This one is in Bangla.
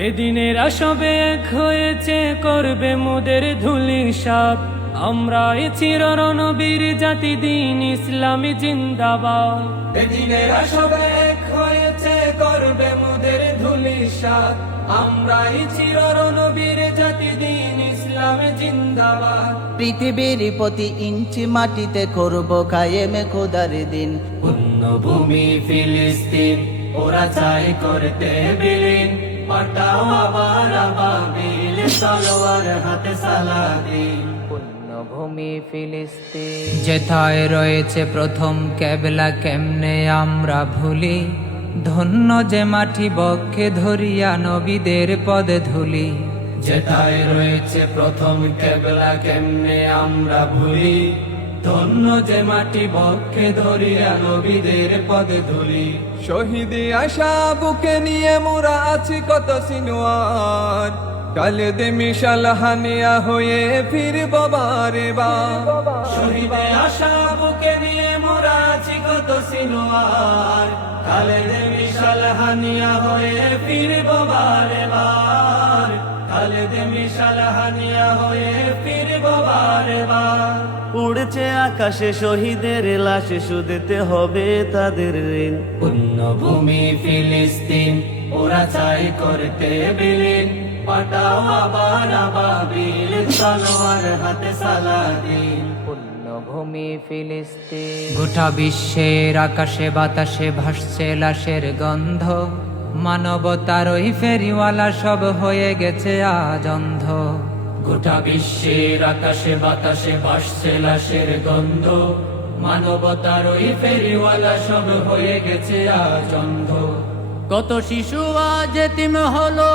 বেদিনেরা সবে এক হয়েছে, করবে মোদের ধূলিসাৎ। আমরা এ চিররণবীর জাতি, দিন ইসলামী জিন্দাবাদ। বেদিনেরা সবে এক হয়েছে, করবে মোদের ধূলিসাৎ। আমরা এই চিররণবীর জাতি, দিন ইসলামী জিন্দাবাদ। পৃথিবীর প্রতি ইঞ্চি মাটিতে করব কায়েমে খোদার দিন। পুণ্যভূমি ফিলিস্তিন, ওরা চাই করতে বিলীন। পাঠাও আবার আবাবিল, তলোয়ার হাতে সালাদিন। পুণ্যভূমি ফিলিস্তিন, যেথায় রয়েছে প্রথম কেবলা, কেমনে আমরা ভুলি। ধন্য যে মাটি বক্ষে ধরিয়া নবীদের পদে ধুলি। যেথায় রয়েছে প্রথম কেবলা, কেমনে আমরা ভুলি। ধন্য যে মাটি বক্ষে ধরিয়া নবীদের পদে ধুলি। শহীদি আশা বুকে নিয়ে মোরা আছি কত সিনোয়ার, কালে দে মিশাল হানিয়া হয়ে ফিরব বারে বার। শহীদে আশা বুকে নিয়ে মোরা আছি কত সিনোয়ার, কালে দে মিশাল হানিয়া হয়ে ফিরব বারে বার। কালে দে মিশাল হানিয়া হয়ে ফিরব বারে বার। উড়ছে আকাশে শহীদের লাশ, শুধতে হবে তাদের ঋণ। পুণ্যভূমি ফিলিস্তিন, ওরা চাই করতে বিলীন। পাঠাও আবার আবাবিল, তলোয়ার হাতে সালাদিন। পুণ্যভূমি ফিলিস্তিন, গোটা বিশ্বের আকাশে বাতাসে ভাসছে লাশের গন্ধ। মানবতার ওই ফেরিওয়ালা সব হয়ে গেছে আজ অন্ধ। গোটা বিশ্বের আকাশে বাতাসে ভাসছে লাশের গন্ধ। মানবতার ওই ফেরিওয়ালা সব হয়ে গেছে আজ অন্ধ। কত শিশু আজ এতিম হলো।